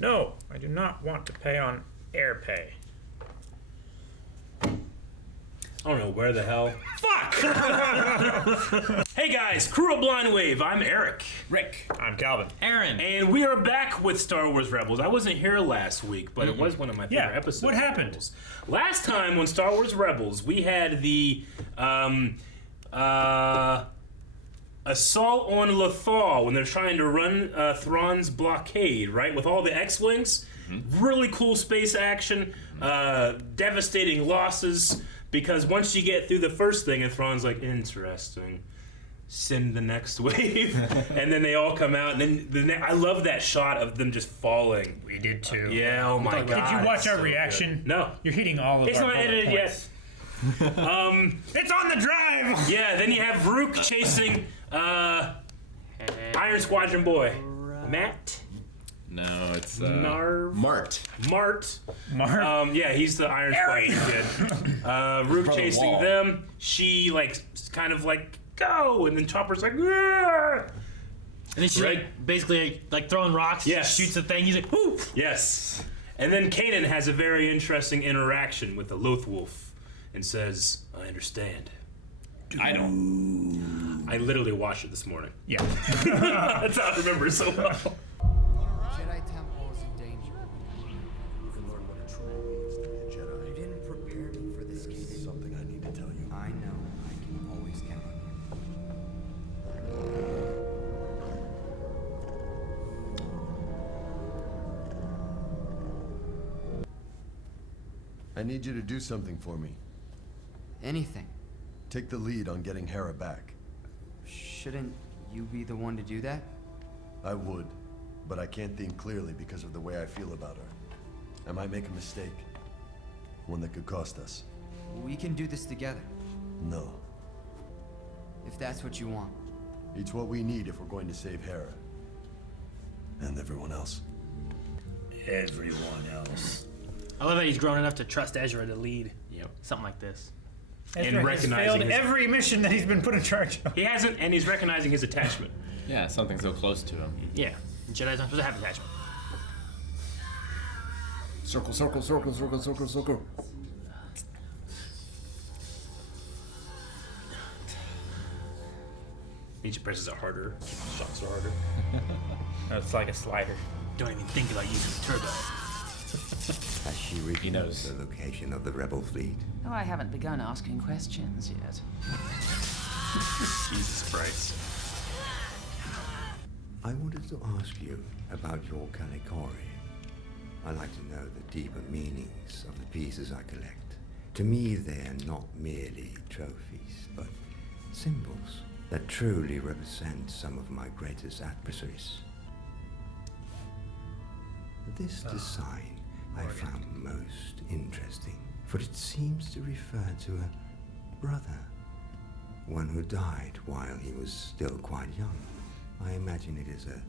No, I do not want to pay on AirPay. I don't know where the hell. Fuck! Hey guys, Crew of Blind Wave. I'm Eric. Rick. I'm Calvin. Aaron. And we are back with Star Wars Rebels. I wasn't here last week, but it was one of my favorite episodes. What happened? Last time on Star Wars Rebels, we had the assault on Lothal when they're trying to run Thrawn's blockade, right? With all the X-Wings. Really cool space action. Devastating losses. Because once you get through the first thing, and Thrawn's like, interesting. Send the next wave. And then they all come out. And then I love that shot of them just falling. We did too. Yeah, oh my God. Did you watch our so reaction? Good. No. You're hitting all of It's our not edited points. yet. It's on the drive! Yeah, then you have Rook chasing Iron Squadron boy. Matt? No, it's Narv? Mart. Mart. Yeah, he's the Iron Harry. Squadron kid. Rook chasing wall. them. She kind of go, and then Chopper's like, "Argh!" And then she basically throwing rocks. Yes. Shoots the thing. He's like, whoo! Yes. And then Kanan has a very interesting interaction with the Lothwolf and says, I understand. I don't. I literally watched it this morning. Yeah. That's how I remember it so well. Jedi Temple is in danger. You can learn what it truly means to be a Jedi. You didn't prepare me for this, This is kid. something I need to tell you. I know. I can always count on you. I need you to do something for me. Anything. Take the lead on getting Hera back. Shouldn't you be the one to do that? I would, but I can't think clearly because of the way I feel about her. I might make a mistake. One that could cost us. We can do this together, No. if that's what you want. It's what we need if we're going to save Hera. And everyone else. Everyone else. I love that he's grown enough to trust Ezra to lead. Something like this. Ezra has recognizing failed his- every mission that he's been put in charge of. He hasn't, and he's recognizing his attachment. Yeah, something so close to him. Yeah. Jedi's not supposed to have attachment. Circle, circle, circle, circle, circle, circle. Each presses it harder. Shots are harder. It's like a slider. Don't even think about using the turbo. Has she revealed knows. the location of the rebel fleet? Oh, I haven't begun asking questions yet. Jesus Christ. I wanted to ask you about your Calicori. I like to know the deeper meanings of the pieces I collect. To me, they're not merely trophies, but symbols that truly represent some of my greatest adversaries. This design I found most interesting, for it seems to refer to a brother, one who died while he was still quite young. I imagine it is a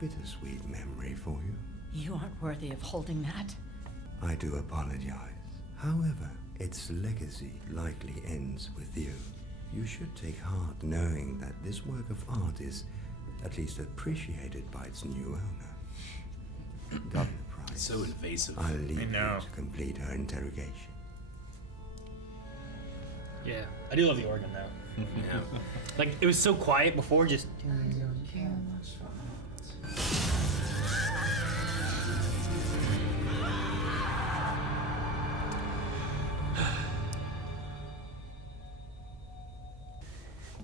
bittersweet memory for you. You aren't worthy of holding that. I do apologize. However, its legacy likely ends with you. You should take heart knowing that this work of art is at least appreciated by its new owner. Governor Price. So invasive. I'll leave you know. to complete her interrogation. Yeah. I do love the organ, though. Yeah. It was so quiet before, just...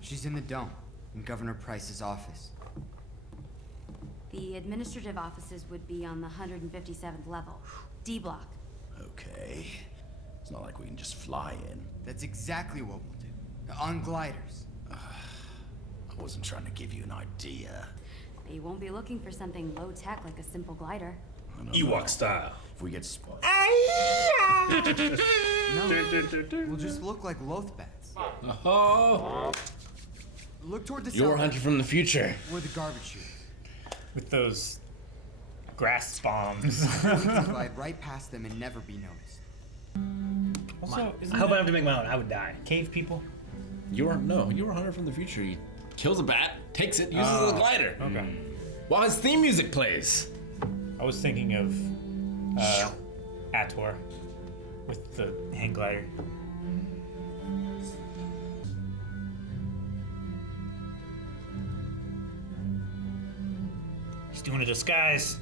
She's in the dome, in Governor Price's office. The administrative offices would be on the 157th level. D block. Okay. It's not like we can just fly in. That's exactly what we'll do. On gliders. I wasn't trying to give you an idea. You won't be looking for something low tech like a simple glider. I don't Ewok know. style. If we get spotted. No, we'll just look like Lothbats. Oh, Look toward the you're a south hunter from the future. where the garbage chute. With those grass bombs. We can glide right past them and never be noticed. Also, isn't I hope I that don't have to make my own. I would die. cave people? You're a hunter from the future. He kills a bat, takes it, uses the glider. Okay. While his theme music plays. I was thinking of Ator with the hang glider. He's doing a disguise.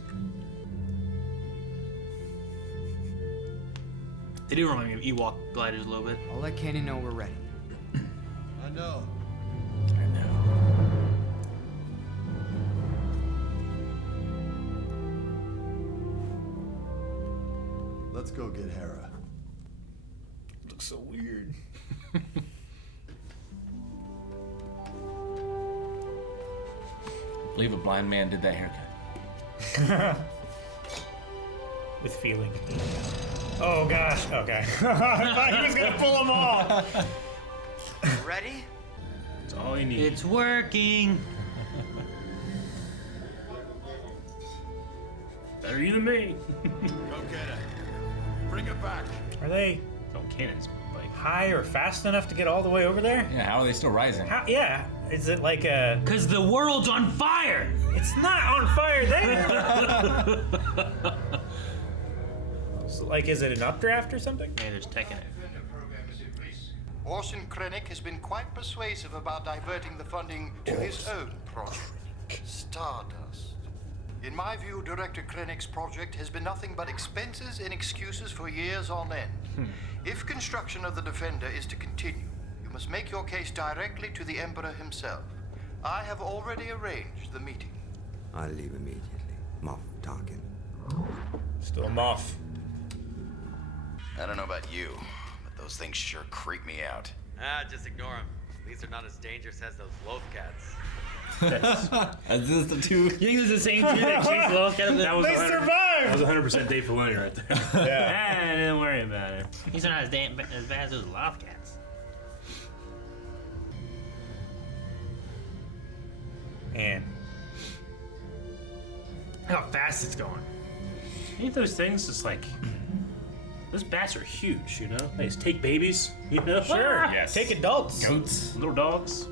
They do remind me of Ewok gliders a little bit. I'll let Kanan know we're ready. I know. Let's go get Hera. Looks so weird. I believe a blind man did that haircut. With feeling. Oh gosh, okay. I thought he was gonna pull them all. Ready? That's all you need. It's working. Better you than me. Go get it. Bring it back. Are they Oh, cannons, like. high or fast enough to get all the way over there? Yeah, how are they still rising? How, yeah. Is it like a... Because the world's on fire. It's not on fire there! So, like, is it an updraft or something? Man, there's tech in it. Orson Krennic has been quite persuasive about diverting the funding to his own project, Stardust. In my view, Director Krennic's project has been nothing but expenses and excuses for years on end. If construction of the Defender is to continue, you must make your case directly to the Emperor himself. I have already arranged the meeting. I leave immediately. Moff Tarkin. Still Moff. I don't know about you, but those things sure creep me out. Just ignore them. At least they're not as dangerous as those loaf cats. Is this the two? You think this is the same two that chased Lothcat? That was They 100 survived! That was 100% Dave Filoni right there. Yeah. Don't worry about it. These are not as bad as those Lothcats. Man. Look how fast it's going. Ain't those things just like. Those bats are huge, you know? They just take babies, you know? Sure. Yes. Take adults. Goats. Little dogs.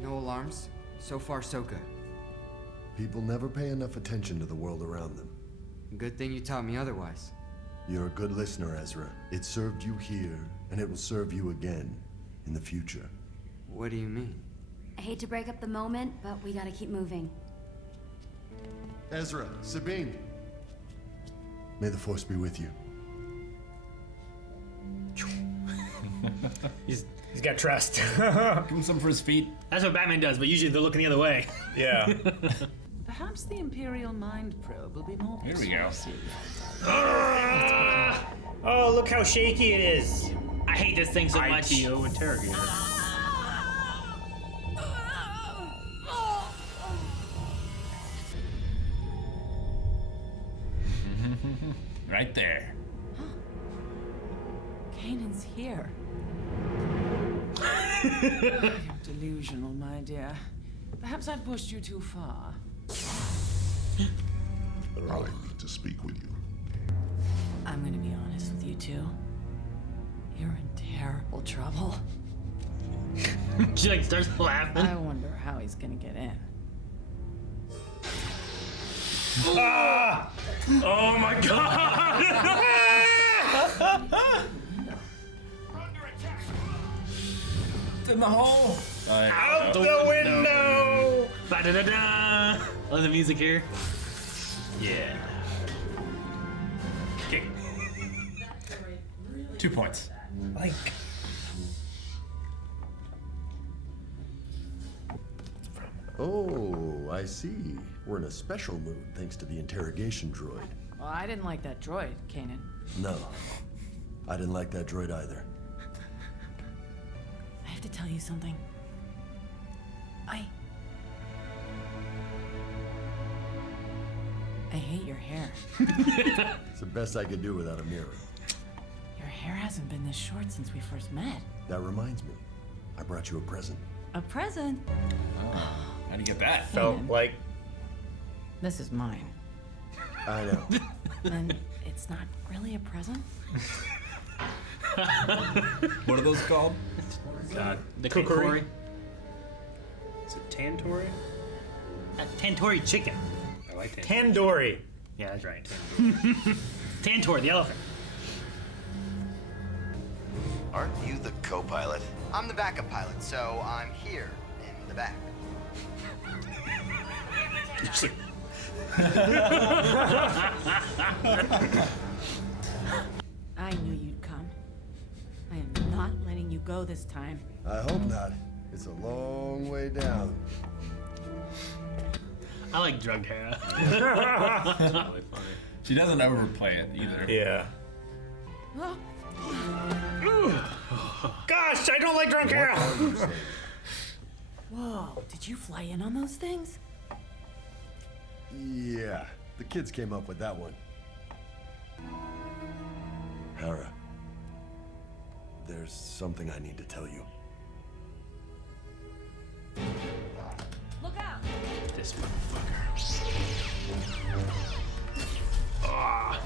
No alarms? So far, so good. People never pay enough attention to the world around them. Good thing you taught me otherwise. You're a good listener, Ezra. It served you here, and it will serve you again in the future. What do you mean? I hate to break up the moment, but we gotta keep moving. Ezra, Sabine. May the Force be with you. He's got trust. Give him some for his feet. That's what Batman does, but usually they're looking the other way. Yeah. Perhaps the Imperial Mind Probe will be more Here we go. Oh, look how shaky it is. I hate this thing so much. ITO interrogator. Right there. Kanan's here. You're delusional, my dear. Perhaps I've pushed you too far. I need to speak with you. I'm gonna be honest with you two. You're in terrible trouble. She like starts laughing. I wonder how he's gonna get in. Ah! Oh my god! In the hole. Out the window! Ba-da-da-da! Oh, the music here. Yeah. Okay. 2 points. Like, Oh, I see. We're in a special mood thanks to the interrogation droid. Well, I didn't like that droid, Kanan. No, I didn't like that droid either. I have to tell you something. I hate your hair. It's the best I could do without a mirror. Your hair hasn't been this short since we first met. That reminds me, I brought you a present. A present? How'd you get that? felt like This is mine. I know. And it's not really a present? What are those called? The Cookery. Tantori. Is it Tantori? Tantori chicken. like Tandoori. Tandoori. Yeah, that's right. Tantor, the elephant. Aren't you the co-pilot? I'm the backup pilot, so I'm here in the back. I knew you'd come. I am not letting you go this time. I hope not. It's a long way down. I like drugged Hera. Really funny. She doesn't overplay it either. Yeah. Oh, Gosh, I don't like drunk Hera. whoa, did you fly in on those things? Yeah, the kids came up with that one. Hera, there's something I need to tell you. Look out! This motherfucker. Ah.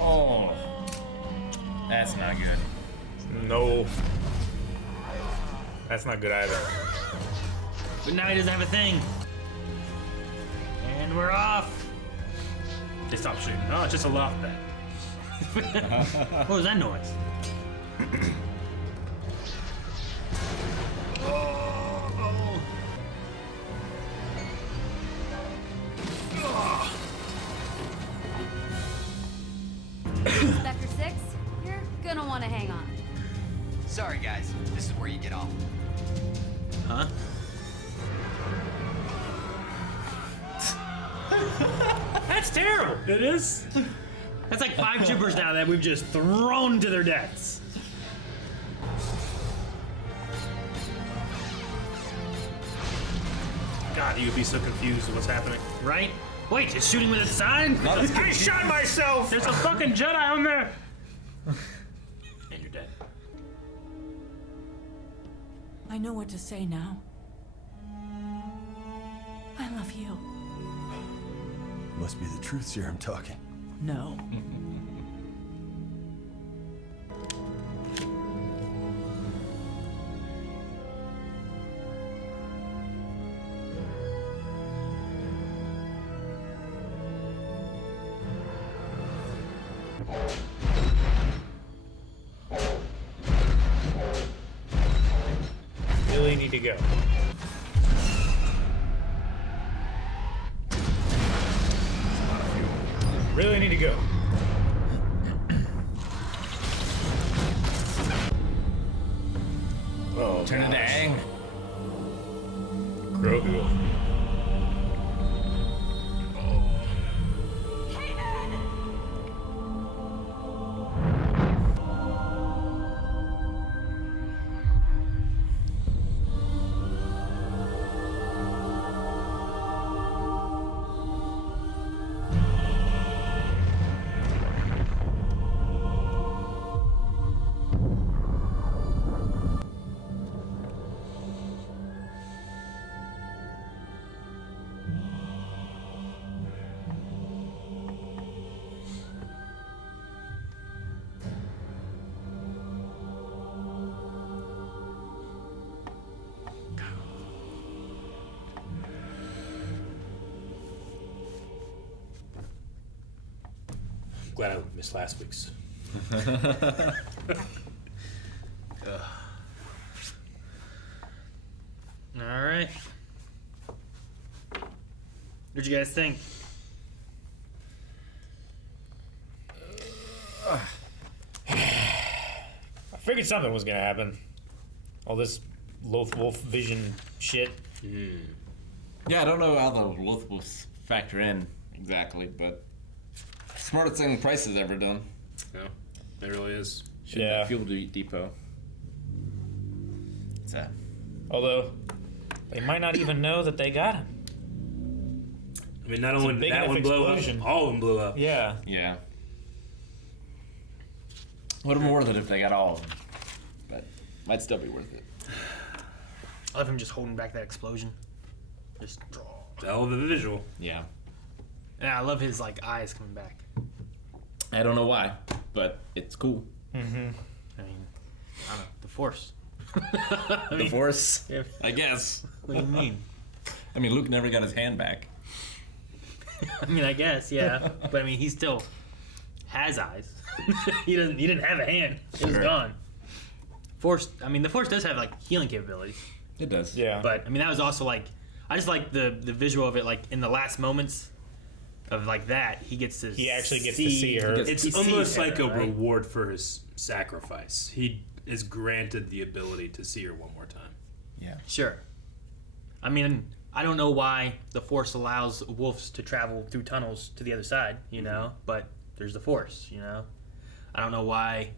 Oh, that's not good. No. That's not good either. But now he doesn't have a thing. And we're off. They stopped shooting. Oh, it's just a loft bat. What was that noise? Spectre 6, you're gonna want to hang on. Sorry, guys. This is where you get off. Huh? That's terrible. It is. That's like 5 troopers now that we've just thrown to their deaths. God, you'd be so confused with what's happening. Right? Wait, it's shooting with its sign? I shot myself. There's a fucking Jedi on there. And you're dead. I know what to say now. I love you. Must be the truth serum talking. No. Really need to go. Really need to go. Oh, Turn into Aang. Grogu. Glad I missed last week's. All right. What'd you guys think? I figured something was gonna happen. All this Loth Wolf vision shit. Yeah, I don't know how the Loth will factor in exactly, but smartest thing Price has ever done. Yeah, it really is. Yeah. Fuel depot. So. Although, they might not even know that they got him. I mean, not It's a only big that enough one blew explosion. up, all of them blew up. Yeah. Yeah. Would have been worth it if they got all of them, but might still be worth it. I love him just holding back that explosion. Just. Hell of a visual. Yeah. And I love his like eyes coming back. I don't know why, but it's cool. Mm-hmm. I mean, I don't know. The Force. The Force, I guess. What do you mean? I mean, Luke never got his hand back. I mean, I guess, yeah. But I mean, he still has eyes. He didn't have a hand. It was gone. Force. I mean, the Force does have like healing capabilities. It does. Yeah. But I mean, that was also like, I just like the visual of it. Like in the last moments of like that, he actually gets to see her. It's almost like a reward for his sacrifice. He is granted the ability to see her one more time. Yeah. Sure. I mean, I don't know why the Force allows wolves to travel through tunnels to the other side, you know, but there's the Force, you know. I don't know why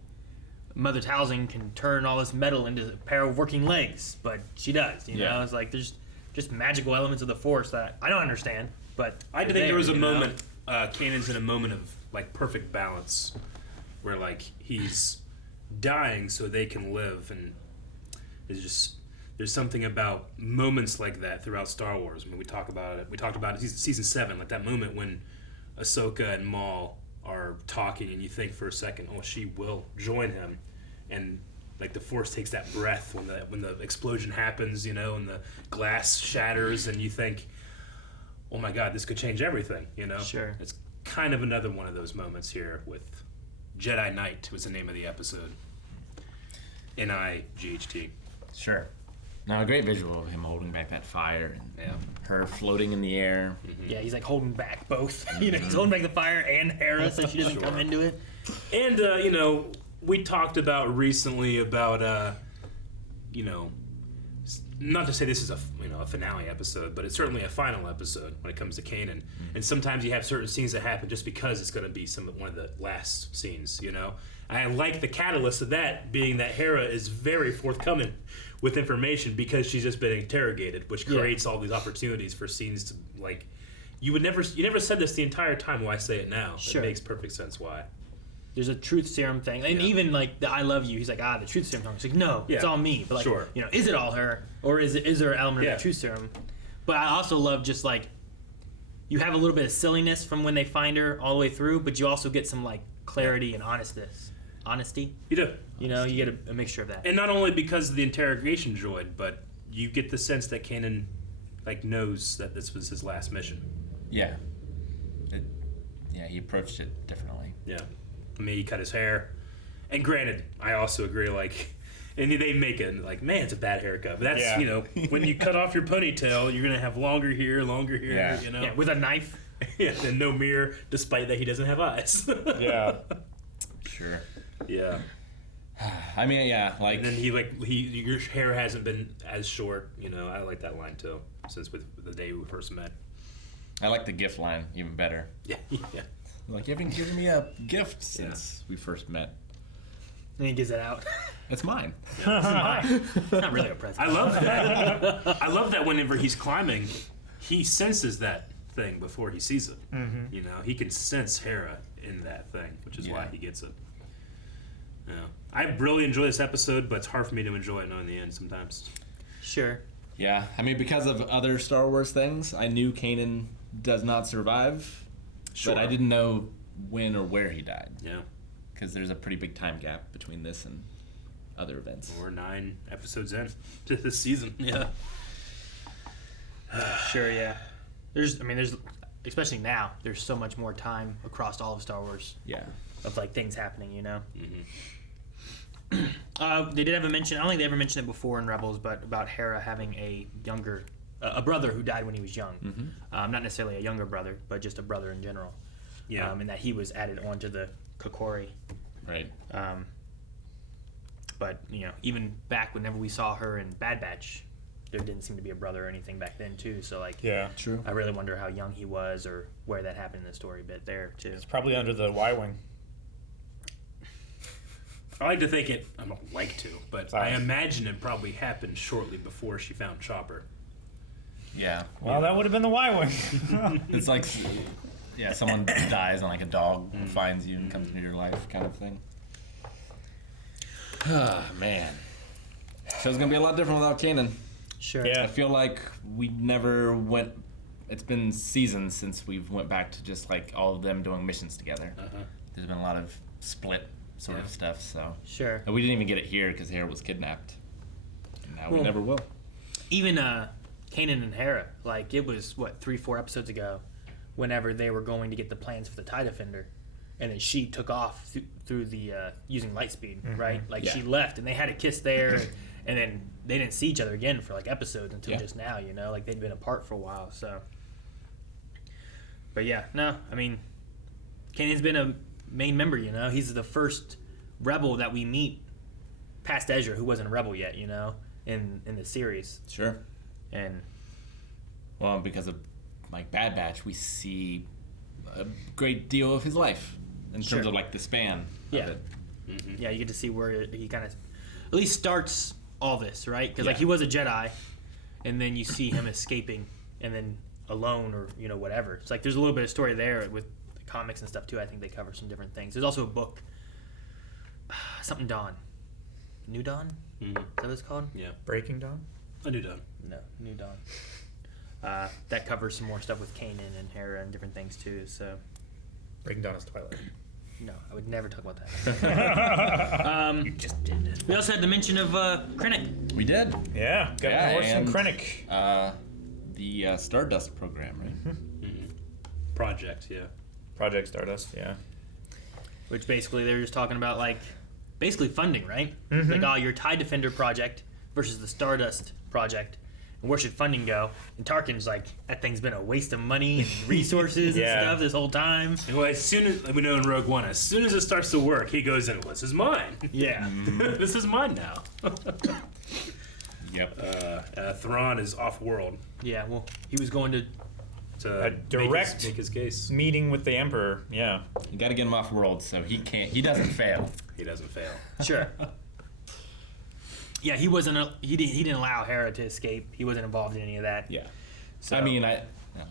Mother Talzin can turn all this metal into a pair of working legs, but she does, you know. It's like there's just magical elements of the Force that I don't understand, but I think there was a moment, Kanan's in a moment of like perfect balance where like he's dying so they can live, and there's something about moments like that throughout Star Wars. I mean, we talked about it season 7, like that moment when Ahsoka and Maul are talking and you think for a second, oh, she will join him, and like the Force takes that breath when the explosion happens, you know, and the glass shatters, and you think, oh my God, this could change everything, you know. Sure. It's kind of another one of those moments here with Jedi Night was the name of the episode. Night. Sure. Now, a great visual of him holding back that fire and her floating in the air. Yeah, he's like holding back both. You know, he's holding back the fire and Hera so she doesn't come into it. And, you know, we talked about recently about, you know, not to say this is a finale episode, but it's certainly a final episode when it comes to Kanan. And sometimes you have certain scenes that happen just because it's going to be one of the last scenes, you know. I like the catalyst of that being that Hera is very forthcoming with information because she's just been interrogated, which creates all these opportunities for scenes to, like, you never said this the entire time. Why say it now? Sure. It makes perfect sense why. There's a truth serum thing, and even like the "I love you," he's like, the truth serum thing. It's like, no, it's all me. But like, you know, is it all her, or is there an element of the truth serum? But I also love just like you have a little bit of silliness from when they find her all the way through, but you also get some like clarity and honesty. You do. You know, you get a mixture of that. And not only because of the interrogation droid, but you get the sense that Kanan like knows that this was his last mission. Yeah. He approached it differently. Yeah. I mean, he cut his hair. And granted, I also agree, like, and they make it like, man, it's a bad haircut. But that's, you know, when you cut off your ponytail, you're going to have longer hair, you know. Yeah, with a knife. Yeah, and no mirror, despite that he doesn't have eyes. Yeah. Sure. Yeah. I mean, yeah, like... And then your hair hasn't been as short, you know. I like that line, too, since with the day we first met. I like the gift line even better. Yeah. Like, you haven't given me a gift since we first met. And he gives it out. It's mine. Yeah, it's mine. It's not really a present. I love that. I love that whenever he's climbing, he senses that thing before he sees it. Mm-hmm. You know, he can sense Hera in that thing, which is why he gets it. Yeah. I really enjoy this episode, but it's hard for me to enjoy it knowing the end sometimes. Sure. Yeah, I mean, because of other Star Wars things, I knew Kanan does not survive. Sure. But I didn't know when or where he died. Yeah. Because there's a pretty big time gap between this and other events. We're 9 episodes in to this season. Yeah. Sure, yeah. There's, especially now, there's so much more time across all of Star Wars. Yeah. Of, like, things happening, you know? Mm-hmm. They did have a mention, I don't think they ever mentioned it before in Rebels, but about Hera having a brother who died when he was young. Mm-hmm. Not necessarily a younger brother, but just a brother in general. Yeah. And that he was added onto the Kokori. Right. But, you know, even back whenever we saw her in Bad Batch, there didn't seem to be a brother or anything back then, too. So, like, yeah, true. I really wonder how young he was or where that happened in the story bit there, too. It's probably under the Y-Wing. I like to think it, I don't like to, but I imagine it probably happened shortly before she found Chopper. Yeah. Well, that would have been the Y-Wing. It's like, yeah, someone dies and like a dog finds you and comes into your life kind of thing. Man. So it's going to be a lot different without Kanan. Sure. Yeah. I feel like we never went, it's been seasons since we've went back to just like all of them doing missions together. There's been a lot of split sort of stuff, so. Sure. And we didn't even get it here because Hera was kidnapped. Now we never will. Even Kanan and Hera, like it was what 3-4 episodes ago, whenever they were going to get the plans for the TIE Defender, and then she took off through the using light speed, right? Like she left, and they had a kiss there, and then they didn't see each other again for like episodes until just now. You know, like they'd been apart for a while. So, but yeah, no, I mean, Kanan's been a main member. You know, he's the first rebel that we meet past Ezra, who wasn't a rebel yet. You know, in the series. Sure. And well, because of like Bad Batch, we see a great deal of his life in terms of like the span of it. Yeah, you get to see where he kind of at least starts all this, right? Because like he was a Jedi, and then you see him escaping, and then alone, or you know whatever. It's like there's a little bit of story there with the comics and stuff too. I think they cover some different things. There's also a book, something Dawn, New Dawn. Is that what it's called? Yeah, Breaking Dawn. A New Dawn. No, New Dawn. That covers some more stuff with Kanan and Hera and different things too. So, Breaking Dawn is Twilight. No, I would never talk about that. You just did. We also had the mention of Krennic. We did. Yeah, Governor Orson Krennic. The Stardust program, right? Project, yeah. Project Stardust, yeah. Which basically they're just talking about like basically funding, right? Like, oh, your TIE Defender project versus the Stardust project. And where should funding go? And Tarkin's like, that thing's been a waste of money and resources and stuff this whole time. And well, as soon as we know in Rogue One, as soon as it starts to work, he goes in. Well, this is mine. Yeah, this is mine now. Yep. Thrawn is off-world. Yeah, well, he was going to a direct make his case. Meeting with the Emperor. Yeah, you got to get him off world so he can't. He doesn't fail. He doesn't fail. Sure. Yeah, he wasn't. He didn't allow Hera to escape. He wasn't involved in any of that. Yeah. So I mean,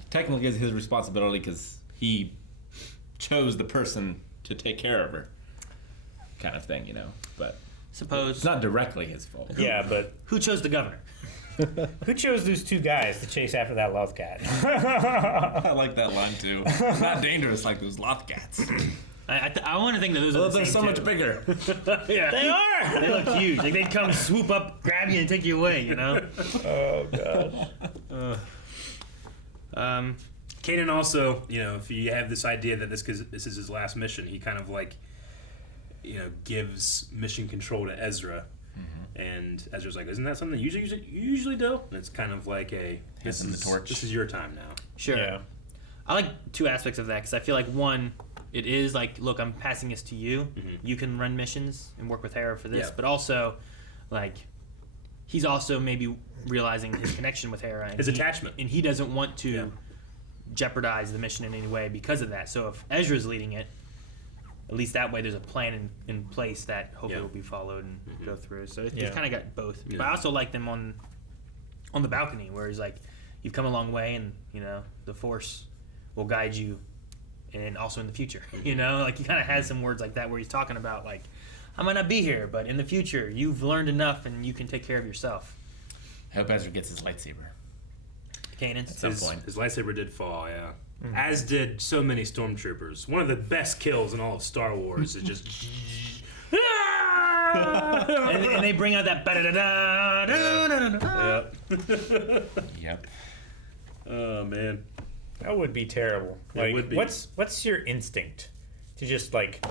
technically it's his responsibility because he chose the person to take care of her, kind of thing, you know. But suppose it's not directly his fault. Yeah, but who chose the governor? Who chose those two guys to chase after that loth cat? I like that line too. Not dangerous like those loth cats. I want to think that those are the they're same so two. much bigger. Yeah, they are. They look huge. Like they'd come swoop up, grab you, and take you away. You know. Oh god. Kanan also, you know, if you have this idea that this is his last mission, he kind of like, you know, gives mission control to Ezra, and Ezra's like, "Isn't that something you usually do?" And it's kind of like this is your time now. Sure. Yeah. I like two aspects of that because I feel like one, it is like, look, I'm passing this to you. You can run missions and work with Hera for this, but also, like, he's also maybe realizing his connection with Hera and his attachment, and he doesn't want to jeopardize the mission in any way because of that. So if Ezra's leading it, at least that way there's a plan in place that hopefully will be followed and go through. So it's kind of got both. But I also like them on the balcony where he's like, you've come a long way, and you know the Force will guide you, and also in the future. You know, like he kind of has some words like that where he's talking about like, I might not be here, but in the future you've learned enough and you can take care of yourself. I hope Ezra gets his lightsaber. Kanan's. At some point. His lightsaber did fall, yeah. As did so many stormtroopers. One of the best kills in all of Star Wars is just... and they bring out that Yep. Oh, man. That would be terrible. It Like, would be. What's your instinct to just like?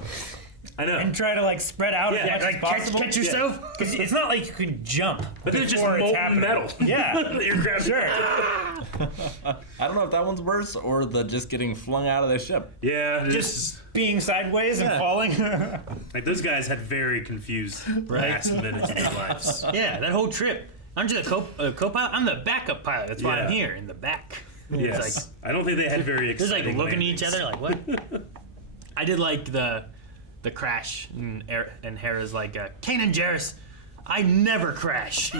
I know. And try to like spread out as much as possible. Catch yourself. Because it's not like you can jump. But then it's just before molten happening. metal. Yeah. You're grabbing. Sure. I don't know if that one's worse or the just getting flung out of their ship. Yeah. Just being sideways and falling. Like those guys had very confused last minutes of their lives. Yeah, that whole trip. Aren't you the co-pilot? I'm the backup pilot. That's why I'm here in the back. Yes. It's like, I don't think they had very just like exciting looking at landings. each other like, what? I did like the crash and Hera's like, Kanan Jarrus, I never crash.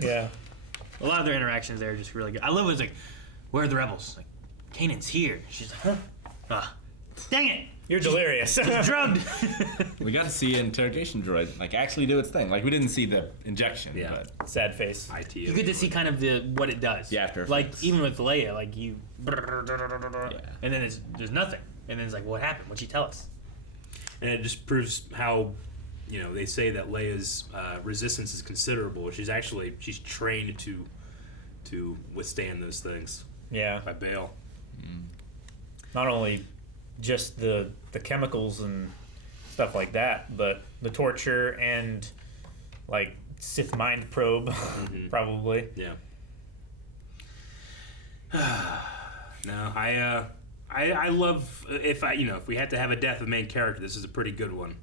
Yeah. A lot of their interactions there are just really good. I love when it's like, where are the rebels? Like, Kanan's here. She's like, huh? Dang it. You're delirious. She's drugged. We got to see an interrogation droid like actually do its thing. Like we didn't see the injection, but sad face. IT. You get to see kind of what it does. Yeah, after like effects. even with Leia, like you, and then there's nothing, and then it's like, what happened? What'd she tell us? And it just proves how they say that Leia's resistance is considerable. She's trained to withstand those things. Yeah. By Bail. Not only just the chemicals and stuff like that, but the torture and like Sith mind probe, probably. Yeah. No, I love if we had to have a death of main character, this is a pretty good one.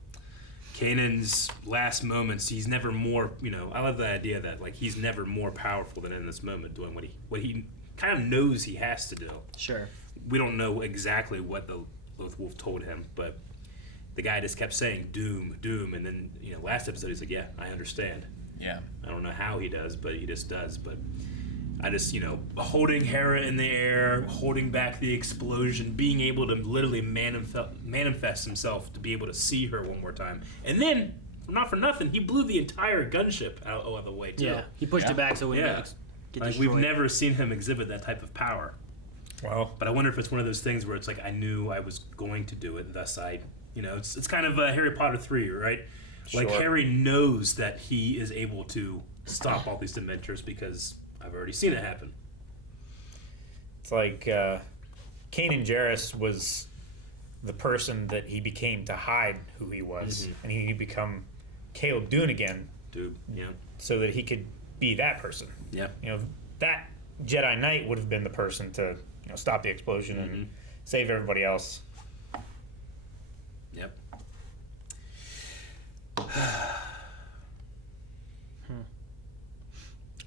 Kanan's last moments, he's never more. I love the idea that like he's never more powerful than in this moment, doing what he kind of knows he has to do. Sure. We don't know exactly what the Loth Wolf told him, but the guy just kept saying doom, doom, and then last episode he's like, yeah, I understand. Yeah. I don't know how he does, but he just does. But I just holding Hera in the air, holding back the explosion, being able to literally manifest himself to be able to see her one more time, and then not for nothing, he blew the entire gunship out of the way too. Yeah, he pushed it back so it wouldn't get destroyed. We've never seen him exhibit that type of power. Wow. But I wonder if it's one of those things where it's like I knew I was going to do it, thus I, it's kind of Harry Potter 3, right? Like Sure. Harry knows that he is able to stop all these Dementors because I've already seen it happen. It's like Kanan Jarrus was the person that he became to hide who he was, and he become Caleb Dune again. Dude, yeah. So that he could be that person. Yeah. That Jedi Knight would have been the person to stop the explosion and save everybody else. Yep.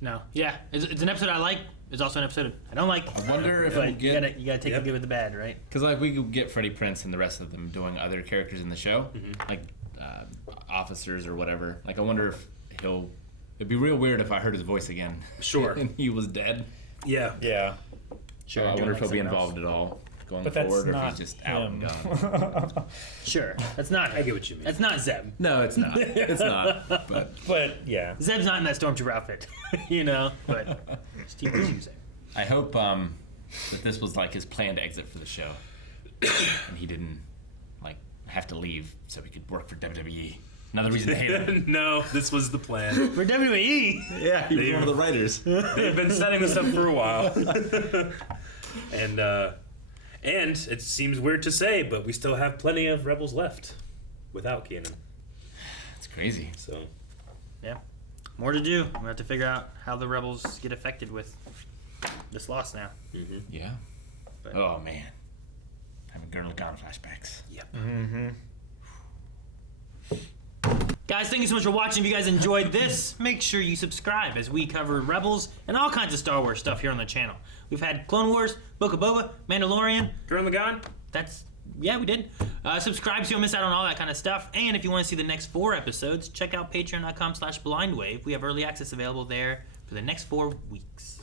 No. Yeah. It's an episode I like. It's also an episode I don't like. I wonder if But we'll get... you gotta take the good with the bad, right? Because like we could get Freddie Prinze and the rest of them doing other characters in the show, like officers or whatever. Like I wonder if he'll... It'd be real weird if I heard his voice again. Sure. And he was dead. Yeah. Yeah. Sure. I wonder if he'll be involved at all going But that's forward, or if not he's just out and him. gone. Sure. That's not. I get what you mean. That's not Zeb. No, it's not. It's not. But yeah. Zeb's not in that stormtrooper outfit, But Steve was using. I hope that this was like his planned exit for the show, and he didn't like have to leave so he could work for WWE. Another reason to hate him. No, this was the plan. For WWE. Yeah, he was one of the writers. They've been setting this up for a while, and it seems weird to say, but we still have plenty of Rebels left without Kanan. It's crazy. So, Yeah. More to do. We have to figure out how the rebels get affected with this loss now. Yeah. But- Oh man, having Gurren Lagann flashbacks. Yep. Guys, thank you so much for watching. If you guys enjoyed this, make sure you subscribe as we cover Rebels and all kinds of Star Wars stuff here on the channel. We've had Clone Wars, Book of Boba, Mandalorian. Gurren Lagann? Yeah, we did. Subscribe so you don't miss out on all that kind of stuff. And if you want to see the next 4 episodes, check out patreon.com/blindwave. We have early access available there for the next 4 weeks.